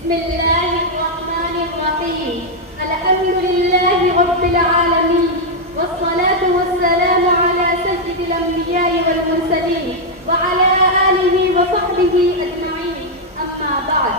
بسم الله الرحمن الرحيم. الحمد لله رب العالمين، والصلاة والسلام على سيد الأنبياء والمرسلين وعلى آله وصحبه أجمعين. أما بعد،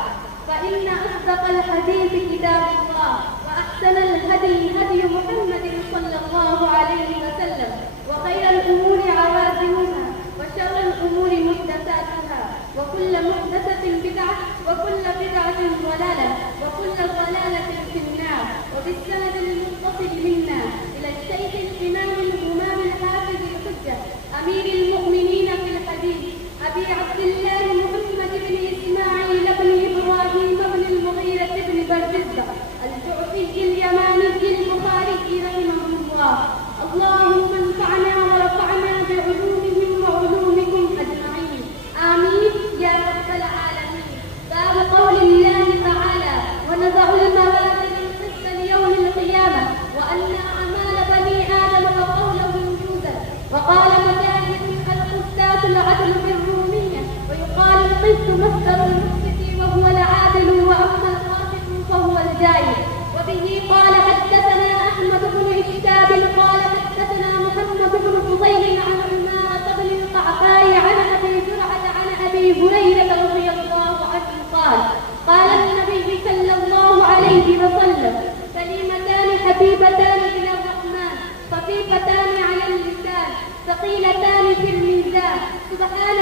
فإن أصدق الحديث كتاب الله، وأحسن الهدي هدي محمد صلى الله عليه وسلم، وخير الأمور عوازمها، وشر الأمور محدثاتها، وكل محدثة بدعة، وكل بدعة ضلالة، وكل ضلالة في النار. وبالسند المتصل منا إلى الشيخ الإمام الإمام الحافظ الحجة أمير المؤمنين في الحديث أبي عبد الله محمد بن إسماعيل بن إبراهيم بن المغيرة بن بردزبة الجعفي اليماني البخاري رحمه الله. اللهم انفعنا ورفعنا بعلومهم وعلومكم أجمعين، آمين يا رب العالمين. باب قول الله تعالى: ونضع الموازين القسط ليوم القيامة وأن أعمال بني آدم وقولهم يوزن. وقال مجاهد: القسطاس العدل بالرومية، ويقال القسط مصدر المقسط وهو العادل، وأما القاسط فهو الجائر. وبه قال حدثنا أحمد بن إشتاب قال حدثنا محمد بن فضيل عن عمارة بن القعقاع عن أبي جرعة عن أبي هريرة رضي الله عنه قال: قال النبي صلى الله عليه وسلم: كلمتان حبيبتان إلى الرحمن، خفيفتان على اللسان، ثقيلتان في الميزان، سبحان